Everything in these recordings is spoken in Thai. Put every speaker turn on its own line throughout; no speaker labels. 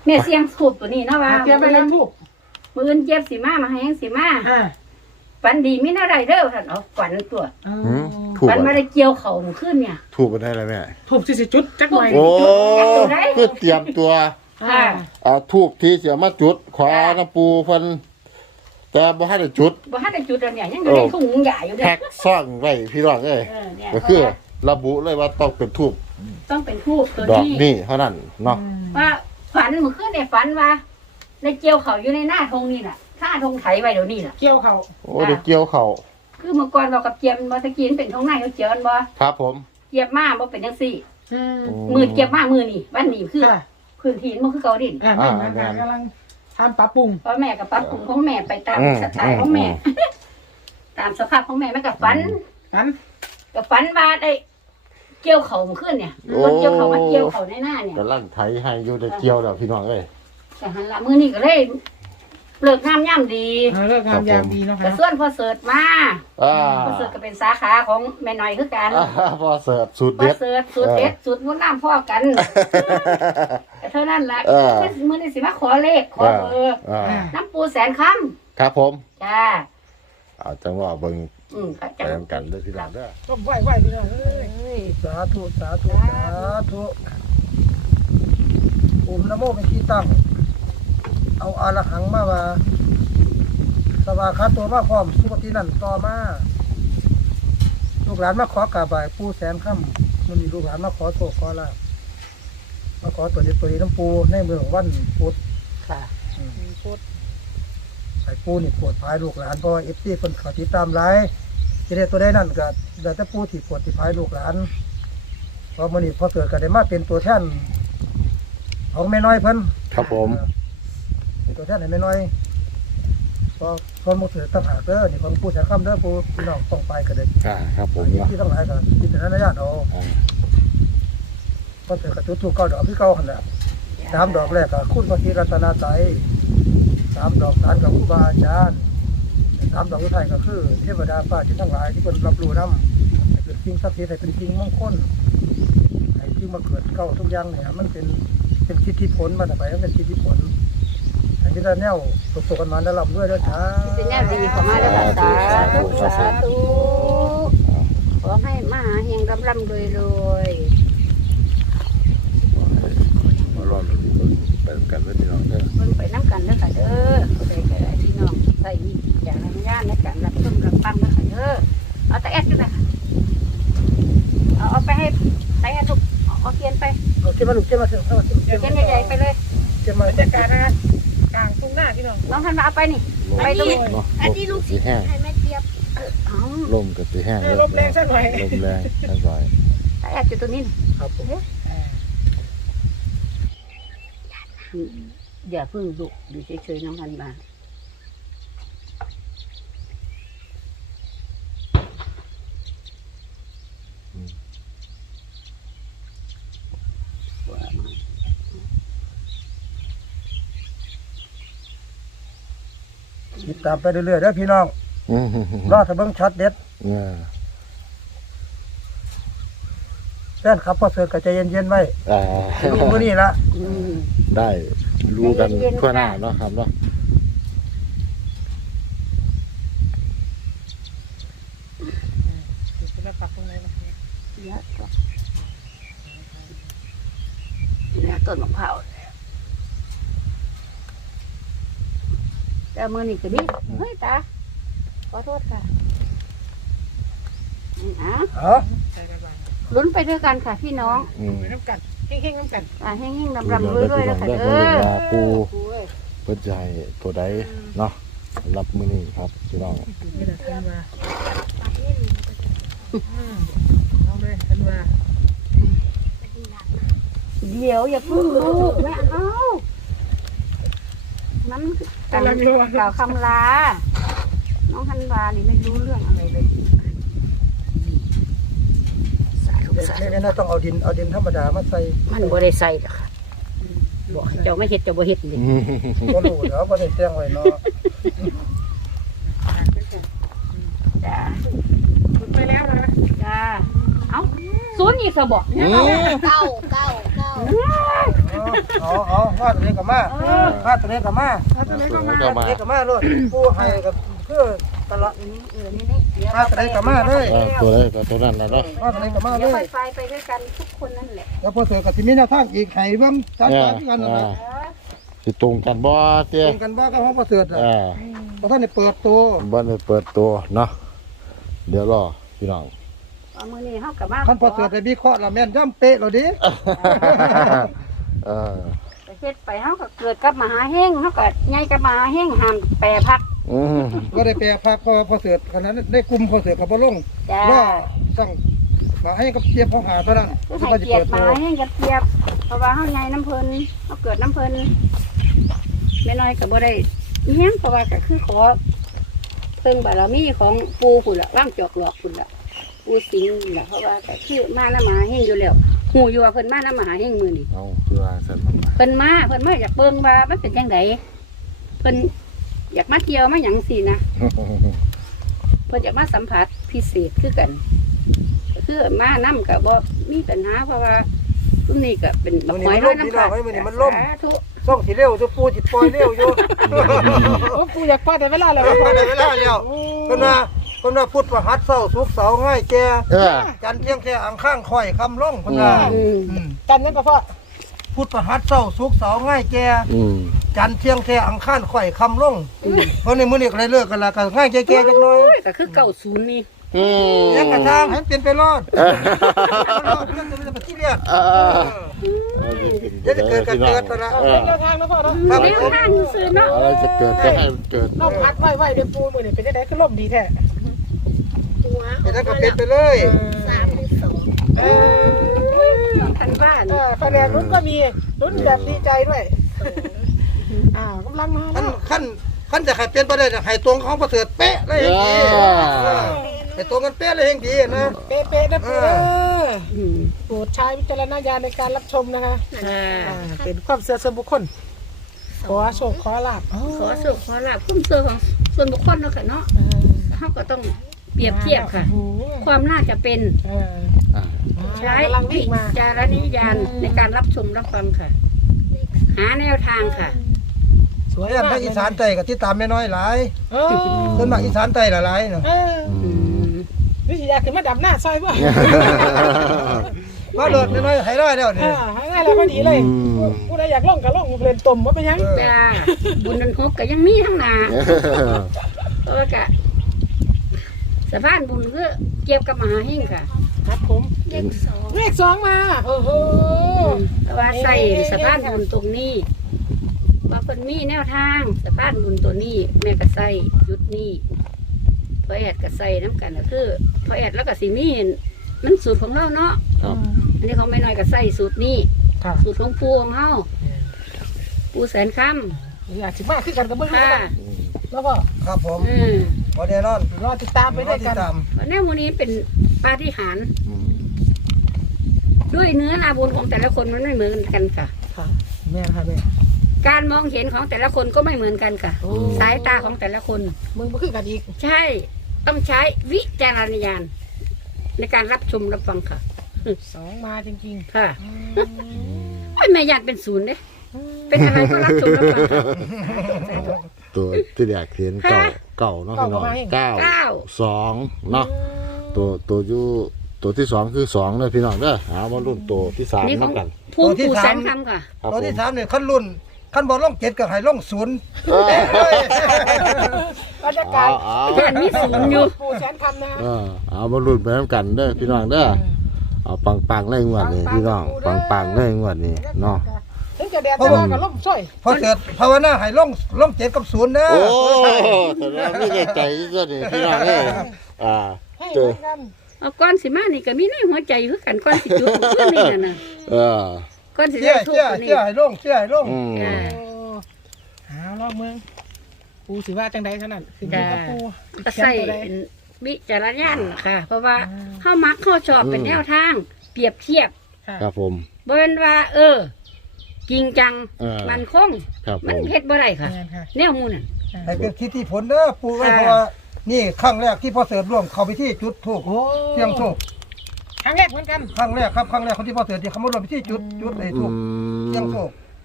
แม่เสียงถูกตัวนี้เนาะว่า
เตรียมไปแล้วทูบ
มื้ออื่นเจ็บสิมาให้ยังสิมาฝันดีมีอะไรเด้อท่านเอาฝันตัว
ถูก
ฝันมาได้เกี่ยวเขามื้อคืนเนี่ย
ถูกกันได้แล้วแม่
ทูบ40จุดจักหน่อย
โอ้เพื่อเตรียมตัว
ค่ะ
ถูกที่เสียมาจุดขอน้ำปูเพิ่นแต่บ่ให้ได้จุด
บ่ทันได้จุดอันเนี่ยยังอยู่ในถุงใหญ่อยู่เด้
แพ็กซ่องไว้พี่น้องเอ้ย
เนี่ย
ก็คือระบุเลยว่าต้องเป็นทูบ
ต้องเป็นทูบตัว
ดอก
นี้
นี้เท่านั้นเนาะ
ว่าฝันมื้อคืนเนี่ยฝันว่าในเกี่ยวเขาอยู่ในหน้าธงนี่น่ะหน้าธงไถไว้เดี๋ยวนี้น่ะ
เกี่ยวเขา
โอ้เดี๋ยวเกี่ยวเขา
คือเมื่อก่อนเรากับเจียมบ่ตะกี้มันเป็นธงในเขาเจียมบ่
ครับผม
เจียบมาบ่เป็นจังซี่
อื
มือเจียบมามือนี่วันนี้คือ
ค่ะ
พื้นที่มันคือเก่าดิน
แม่กำลังทำปรับปรุง
เพราะแม่กับปั๊บปรุงของแม่ไปตามสไตล์ของแม่ ตามสภาพของแม่มันกับฝัน
กัน
กับฝันว่าได้เกี่ยวเขาเมื่อคืนเนี่ยคนเกี่ยวเขามาเกี่ยวเขาในหน้าเนี่ย
กำลังไถให้อยู่ได้เกี่ยวแล้วพี่น้องเอ้ย
แต่หันละมือนี่ก็เลยเลิกงามย่ำดี
เลิกงามยามดีเนาะ
กระ
ค่ะ
ส่วนพอเสิร์ตมา
อ่า
พอเสิร์ตก็เป็นสาขาของแม่น้อยคือกัน
พอเสิร์ฟสูตร
พอ
เด็ด
เสิร์ตสูตรเด็ดสูตรมุนน้ำพ่อกันแต่เท่านั้นแหละมือนี่สิมาขอเลขขอเบอร์ น้ำปูแสนค
ครับผม
ำจ้า
เอาจังหวะเบิ่ง
เขา
ไป
จะ
นำกันเด้วยพี่น้องเด้อ
ต้มไหวพี่น้องเอ้ยสาธุสาธุสาธุนะโมเป็นที่ตั้งเอาอาละหังมาว่าสวาคาตัวมาพร้อมสุปฏินันต่อมาลูกหลานมาขอกราบไหว้ปู่แสนค่ำมันมีลูกหลานมาขอโชคขอลาภมาขอตัวเด็ดตัวนี้น้ำปูในเมืองวันพุธ
ค่ะ
ใส่ปูนี่ปวดภายลูกหลานเพราะเอฟซีคนเขาติดตามไลฟ์จะได้ตัวได้นั่นก็ได้แต่ปูที่ปวดที่ภายลูกหลานเพราะมันนี่พอเกิดก็ได้มาเป็นตัวแทนของแม่น้อยเพิ่น
ครับผม
เป็นตัวแทนให้แม่น้อยพอคนมุถือตั้งหากเด้อนี่ของปูแสนค่ำเด้อปูพี่น้องต้องไปก็ได้
ครับผม
ที่ต้องหลายกันที่เป็นนันญาติเอาพอเกิดกระจุดถูกเก้าดอกพี่เก้าหันแหละ3 ดอกแรกก็คุณพระศรีรัตนตรัย3 ดอกสารกับครูบาอาจารย์3 ดอกสุดท้ายก็คือเทวดาฟ้าดินทั้งหลายที่คนรับรู้นำให้เป็นสิ่งศักดิ์สิทธิ์ให้เป็นสิ่งมงคลให้ที่มาเกิดเก้าทุกอย่างเนี่ยมันเป็นสิทธิผลมันไปมันเป็นสิทธิผลอันนี้เราแนวสุขกันมาแล้วรับด้วยด้วยจ้า
เป็นแนวดีขอมาแล้วสาธุสาธุขอให้มหาเฮงร่ำรวยรวย
มารอเบิ่งไปนำกันเด้อพี่น้องเด้อ
เบิ่งไปน้ำกันเด้อค่ะเด้อไปก็ได้พี่น้องใส่อย่างไรย่านในการรับชมรับฟังเด้อค่ะเด้อเอาแต่แอดกันนะเอาไปให้ทุกเอาเทียนไป
เอาเก็บมาลูกเก็บมาเถอะ
เทียนใหญ่ๆไปเลย
เก็บมาจัดการนะกลางทุ่งหน้าพี่น้อง
น้องท่านมาเอาไปนี่ไปตรงนี้
เนาะอันนี้ลูกสีแห้ง
ให้แม่เจี๊ยบเอา
ลมกับสีแห้ง
ลมแรงสักหน่อย
ลมแรงสักหน่อย
แต่แอดอยู่ตรงนี้
ครับผม
อย่าเพิ่งดุดูเฉยๆน้องทันมา
ติดตามไปเรื่อยๆเด้อพี่น้องรอถ้าเบิ่งชัดเด็ดแฟนครับพอเสือก็ใจเย็นๆไว้ดูมื้อนี้ละ
ได้รู้กันทั่วหน้าเนาะครับเนาะ
เนี่ยต้นมะพร้าวแต่มือนี่ก็ดีเฮ้ยตาขอโทษค่ะลุ้นไปด้วยกันค่ะพี่น้อง
น้ำกันเฮ้งๆน้ำกัน
แห้งๆรำๆรวยๆแล้วค่ะ
เด้อปูเพิ่นจะให้ตัวใดเนาะรับมื้อนี้ครับพี่น้อง
นี่แหละขึ้นมาเอาเลยขึ้นมา
เดี๋ยวอย่าเพิ่งลูกแม่เอานั้นกล่าวคำลาน้องธันวานี่ไม่รู้เรื่องอะไรเลย
นี่น่าต้องเอาดินธรรมดามาใส่
มันบ่ได้ใส่หรอกค่ะบอกให้เจ้าไม่เฮ็ดเจ้าบ่เฮ็ดเลย
บ่รู้เดี๋ยวบ่ได้แจ้งไว้เนาะ
จ้า
ไปแล้วนะ
จ้าเอ้าศูนย์อีกสบอก
เก้า
เอาว่าตัวนี้กับมาว่าตัวนี้กับมา
ตัวไหนก็มา
ตัวนี้กับมาโลดผู้ให้กับคือตลอด
นี่
ว่าตัวนี้กับมาเลย
ตัวไหนก็ตัวนั้นนะเนาะ
ว่าตัวนี้กับมาเล
เดี๋ยวย ไปด้วยกันทุกคนนั่นแหละ
แล้วพอเสือกับที่มีหน้าทางอีกให้เบิ่งตามกันนั่นแหละ
สิตรงกันบ่เตี้ย
เป็นกันบ่กับห้องพอเสือ เพราะท่านได้เปิดตัว
บ่ได้เปิดตัวเนาะเดี๋ยวรอพี่น้อง
เอามือนี้เฮากลับมา
ท่านพอเสือได้วิเคราะห์ละแม่นย่ำเป๊ะเราดิ
ไปเฮ็ดไปเฮาก็เกิดกับมหาเฮงเฮาก็ใหญ่กับมหาเฮงห้ามแปรพัก
ก็ได้แปลภาคพอเสือขนาดนั้นได้กลุ่มพอเสือกับบ่ลง
จ้า
ว่าสั่งมาให้กับเจี๊ยบของหาเท่านั้น
คือให้เกียรติมหาเฮงกับเทียบเพราะว่าเฮาใหญ่น้ำเพิ่นเฮาเกิดน้ำเพิ่นแม่น้อยก็บ่ได้อิหยังเพราะว่าก็คือขอเพิ่งบารมีของปู่พุ่นล่ะว่างจอกหลอกพุ่นล่ะปู่สิงห์นี่ล่ะเพราะว่าก็คือมาน้ำมหาเฮงอยู่แล้วฮู้อยู่ว่าเพิ่นมาน้ำมหาเฮงมื้อนี้
เอาคือว่าซั่นมา
เพิ่นมาอยากเบิ่งว่ามันเป็นจังไดเพิ่นอยากมาเที่ยวมาหยังสินะเพิ่นอยากมาสัมผัสพิเศษคือกันก็คือมานํก็บ่มีปัญหาเพราะว่าตรงนี้ก็เป็นบักหอยร้อยน้ำขาดสาธุ
ส่งสิเร็วจะปูจิตปล่อยเร็วอยู่
โอ้ปูอยากปล่อยแต่เวลาแล้ว
พอได้เวลาแล้วคนว่าพุทธประหัสเศร้าสุกเสาง่ายแก่จันเที่ยงแค่อังข้างคอยคำล่องคนว่า
กันนั่นก็พอ
พุทธประหัสเศร้าสุกเสาง่ายแก่จันเที่ยงแค่อังข้างคอยคำล่องเพราะในมื้อนี้ก็เลยเลิกกันละก็ง่ายแก่ๆจักหน่อย
ก็คือ90นี่
ยังกระทางให้เปลี่ยนไปรอดเรื่องจะเป็นที่เรียกจะเกิดกันเกิดไปละ
เป็นแนวทางนะพ่อเนาะ
แนวทางซื่อเนาะ
อะไรจะเกิดก็ให้มันเกิด
นอกพัดไว้เดี๋ยวปูมือนี่เป็นได้คือล่มดีแท้
เป็นนั่นก็เป็นไปเลย
คันบ้าน
ไฟแดงรุ่นก็มีรุ่นแบบดีใจด้วยกำลังมาแล้ว
ขั้นจะให้เปลี่ยนไปได้ให้ตรงของประเสริฐเป๊ะเลยเองดีให้ตรงกันเป๊ะเลยเองดีนะ
เป๊ะๆนะปูโปรดใช้วิจารณญาณในการรับชมนะคะเป็นความเชื่อส่วนบุคคลขอโชคขอลาบ
ขอสุขขอลาภคุ้มเสือของส่วนบุคคลเนาะค่ะเนาะเฮาก็ต้องเปรียบเทียบค่ะ ความน่าจะเป็นใช้วิจารณญาณในการรับชมรับฟังค่ะ หาแนวทางค่ะ
สวย
เนี่ย
มาก
ทางอีสานใต้ก็ที่ตามแม่น้อยหลายส่วนมากอีสานใต้หลายเนาะ
วิทยาขึ้นมาดับหน้าซอยบ่
มาโดดแม่น้อยให้ได้แล้วนี่
ง่ายแล้วก็ดีเลยผู้ใดอยากล่องก็ล่องเล่นตุ่มว่าเป็นยัง
จ้าบุญนันทกก็ยังมีทั้งนาเพราะว่ากะสะพานบุญคือเกี่ยวกับมหาเฮงค่ะ
ครับผมเลข 2มาโอ้โห
แต่ว่าใส่สะพานบุญตรงนี้ว่าเพิ่นมีแนวทางสะพานบุญตัวนี้แม่ก็ใส่จุดนี้พอแอดก็ใส่น้ำกันก็คือพอแอดแล้วก็สิมีมันสูตรของเราเนาะอันนี้ของแม่น้อยก็ใส่สูตรนี้สูตรของปูของเฮาปูแสนคำ
อยากสิมาขึ้นกันกับเบิ้ง
ค่ะ
แล้วก็
ครับผม
อืม
บ่แน่นอน
รอติดตามไปด้วยกัน
แนววันนี้เป็นปาฏิหาริย์ด้วยเนื้อนาบุญของแต่ละคนมันไม่เหมือนกันค่ะ
ค่ะแม่ค่ะแม่
การมองเห็นของแต่ละคนก็ไม่เหมือนกันค่ะ สายตาของแต่ละคน
มึงมาขึ้นกันอีก
ใช่ต้องใช้วิจารณญาณในการรับชมรับฟังค่ะ
2มาจริง
ค่ะ ไม่แม่อยากเป็นศูนย์เด้เป็นอะไรก็รับชมรับฟังค่ะ
ตัวที่อยากเห็นเก่าเนาะพี่น้อง9 2เนาะตัวอยู่ตัวที่2คือ2เด้อพี่น้องเด้อหามารุ่นตัวที่3
นี่ของ
นำกัน
ภูมิปู่แสนคำค่ะ
ครับ
ตัว
ผม
ที่3เนี่ยขั้นรุ่นขั้นบ่ลง7ก็ให้ลง0
ๆบรรยากาศ
เห็นมีศูนย์อยู่
ปู่แสนคำนะ
เอามารุ่นไปนำกันเด้อพี่น้องเด้อเอาปังๆเลยงวดนี้พี่น้องปังๆเลยงวดนี้เนาะ
ถึงจะแดดแต่ว่ากับล่มช่วย
พอเสร็จภาวนาให้ลง7กับ0นะ
โอ้แต่ว่ามีใจซะนี่พี่น้องเอ้ย
ให้
เจ
เห
อ
มือนกัน
เอาก้อนสิมานี่ก็มีในหัวใจคือกันก้อนสิจุดขึ้นนี่น่ะ ก้อนสิ
เชี่
ได้
ย
ทุก
เชี่ย
คนนี่
เชี่ยให้ลงเชี่ยให้ลง
ลองเมืองปูสิว่าจังใดเท่านั้นคือมีกับปู
ก็ใส่เป็นวิจารณญาณค่ะ เพราะว่าเข้ามักเข้าชอบเป็นแนวทาง เปรียบเทียบ
ครับผม
บ่เป็นว่า จริงจังมันคง
ครับผ
มัน
ม
เฮ็ดบ่ได้ค่ะ แนวหมูนั่น
ให้เป็นคิดที่ผลเด้อปูไว้เพราะว่านี่ครั้งแรกที่พอเสร็จร่วมเข้าไปที่จุดทูบเสียงทูบ
ครั้งแรกเหมือนกัน
ครั้งแรกครับครั้งแรกคนที่พอเสร็จที่เขามาร่วมพิธีจุดไอ้ทูบเสียงทูบ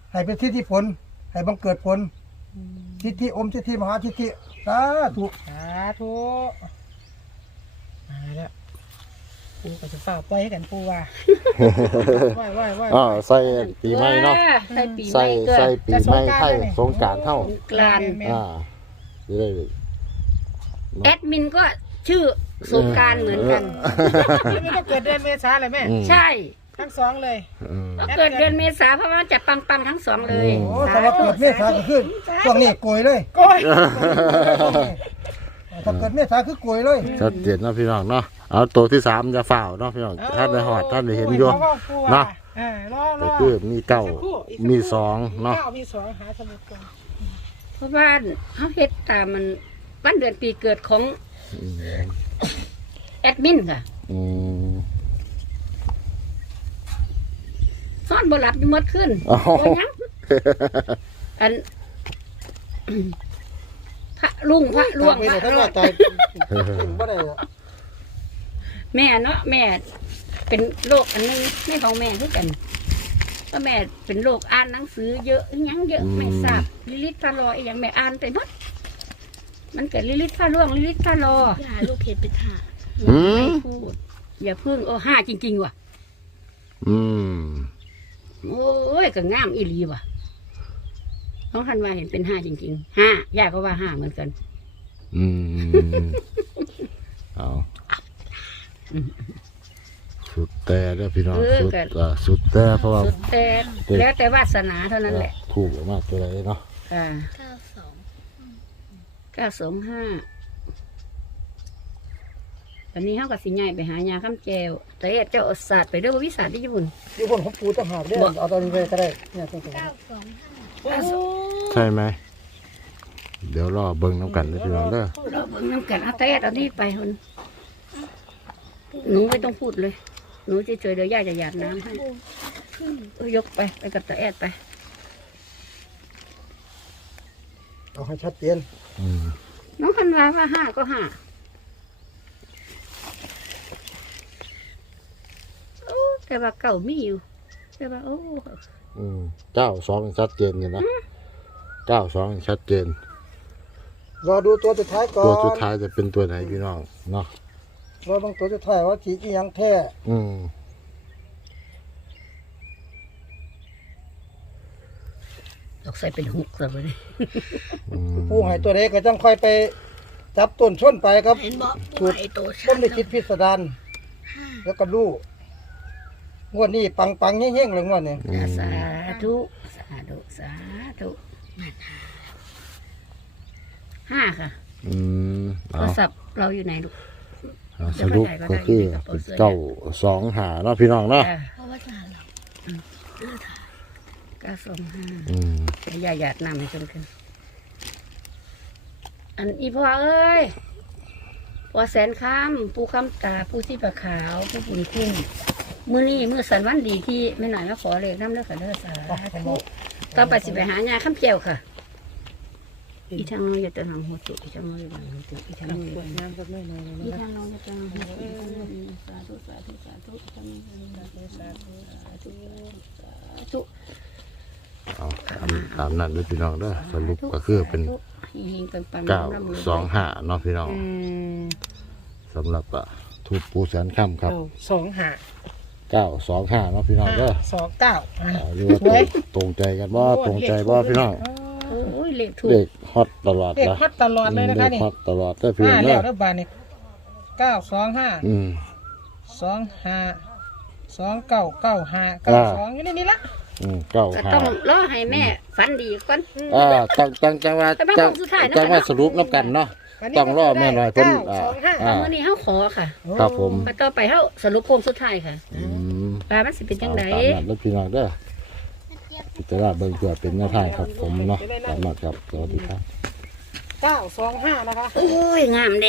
ให้เป็นทิฏฐิผลให้บังเกิดผลทิฏฐิอมทิฏฐิมหาทิฏฐิสาธุ
สาธุมาแล้วปูก็จะฝากปล่อยให้กันปูว่าไหว้
ใส่ปีใหม่เนาะ
ใส่ปีให
ใส่
ม่เกิ
ใส่
ด
ปีใหม่ไทยสงกรานต์เท่า
กลาน
จะได้
แอดมินก็ชื่อสงกรานต์เหมือนกัน
นี่ก็เกิดเดือนเมษาเลยแม่
ใช่
ทั้งสองเลย
ก็เกิดเดือนเมษาเพราะว่ามันจะปังๆทั้งสองเลย
โอ้ถ้าว่าเกิดเมษาก็คือช่วงนี้โกยเลย
โก้ย
ถ้าเกิดเมษาคือโกยเลย
ชัดเจนเนาะพี่น้องเนาะเอาตัวที่3จะฝ่าวเนาะพี่น้องท่านได้หอดท่านได้เห็นอยู่เนาะก็คือมีเก้ามี2เนาะ
มี2หาสมุดก่อน
เพราะว่าเขาเฮ็ดตามมันวันเดือนปีเกิดของแอดมินค่ะ
อืม
นอนบ่หลับอยู่หมดขึ้น
อ๋อ
บ่ยังอัน พระลุงพระล่วงพระ
ถ้าร
อ
อ
ด
ดตายบ่ได้
แม่เนาะแม่เป็นโรคอันนึงไม่ของแม่คือกันก็แม่เป็นโรคอ่านหนังสือเยอะอิหยังเยอะไม่ทราบลิลิตพระรออีหยังแม่อ่านไปหมดมันเกิดลิลิตพระล่วงลิลิตพระรอ
อย่าลูกเห็ดไปถ่า
ไม่พูดอย่าพึ่งห้าจริงๆว่ะ
อืม
โอ้ยก็งามอีหลีว่ะน้องทันว่าเห็นเป็น5จริงๆ5ย่าก็ว่า5เหมือนกัน
อืมเอาสุดแต่เด้อพี่น้องสุดแต่เพราะว่า
สุดแต่แล้วแต่วาสนาเท่านั้นแหละ
ถูกมากตัวไหนเนาะ
925วันนี้เขากับสิใหญ่ไปหายาข้ามแจวแต่เจ้าศาสตร์ไปเรื่องวิสาที่ญี่ปุ่น
อยู่บนของปู่ต่างหากเด้อเอาตอนนี้ไปก็ได้เนี่ยต้อง
ใช่ไหมเดี๋ยวรอเบิ่งน้ำกันเด้อพี่น้องเด้อ
เราเบิ่งน้ำกันเอาแต่เอานี่ไปคนหนูไม่ต้องพูดเลยหนูเฉยๆเดี๋ยวย่าจะหยาดน้ำให้ยกไปกับตาแอดไป
เอาให้ชัดเจน
อืม
น้องคันว่า5ก็5โอ้แต่ว่าเก่ามีอยู่แต่ว่าโอ้
92ชัดเจนอยู่นะ92ชัดเจน
รอดูตัวสุดท้ายก่อน
ตัวสุดท้ายจะเป็นตัวไหนพี่น้องเนาะ
รอบางตัวสุดท้ายว่าสีอีหยังแท้
อืม
ตกใส่เป็น6แล้วเลย
อืม
ปู่ให้ตัวใดก็จังค่อยไปจับต้นชนไปครับ
เห็นบอก
สูตร
ไอ้ตัว
ต้มได้คิดพิสดารแล้วก็รู้งวดนี้ปังๆเฮ้งๆเลยงวดนี้
สาธุสาธุสาธุ5ค่ะ
อืม
โท
เอา
รศัพท์เราอยู่ไหนลูก
เอาสรุปก็คือเป็น925เนาะพี่น้องเนาะ
เพราะว่าจานเรา
925
อืม
อย่าหยาดน้ำให้จนกันอันอีพ่อเอ้ยพ่อแสนคำปูคำตาปูที่ปะขาวผู้บุญคุ้มมื้อนี้มื้อสันวันดีที่แม่หน่อยมาขอเลขน้ำเด้อค่ะเด้อสาธุต่อไปสิไปหายาข้ามเกี่ยวค่ะอีทางน้องอย่าเตือนหางหัวจุอีทางน้องอย่าเตือนหางหัวจุอีทางน้องอย่าเตือนหางหัวจุอีทางน้องอย่าเตือนหางหัวจุสาธุสาธุสาธุสาธุสาธุสาธุ
เอาตามนั้นเด้อพี่น้องเด้อสรุปก็คือเป็น925เนาะพี่น้องสำหรับทูปปูแสนค่ำครับ 925เนาะพี่น้องเด้อ
29
อยู่ว่าตรงใจกันบ่ตรงใจบ่พี่น้อง
โอ้ยเลขถูก
เลขฮอตตลอด
เด็ก
นะ
ฮอตตลอดเลยนะคะ
เล
นี่
ขฮอตตลอดเด้อพี่น้อง
แล้
เด้อ
วเด้อบานนี่925
อืม
25 2995 92อยู่ในนี้ละ
ก็ต้อง
95
รอให้แม่ฝันดีก่อน
ตั้งจังว่า
แต่บางคนสุดท้ายนะ
จังว่าสรุปนับกันเนาะต้องรอแม่หน่อยเพิ่น
มื้อนี้เฮาขอค่ะ
ครับผม
ต่อไปเฮาสรุปโค้งสุดท้ายค่ะ
อืม
ปลามันสิเป็นจังได๋
ตามนั้นเด้อพี่น้องเด้อพิจารณาเบิ่งเพื่อเป็นแนวทางครับผมเนาะสามารถครับสวัสดีครับ
925นะคะ
โอ้ยงามเด้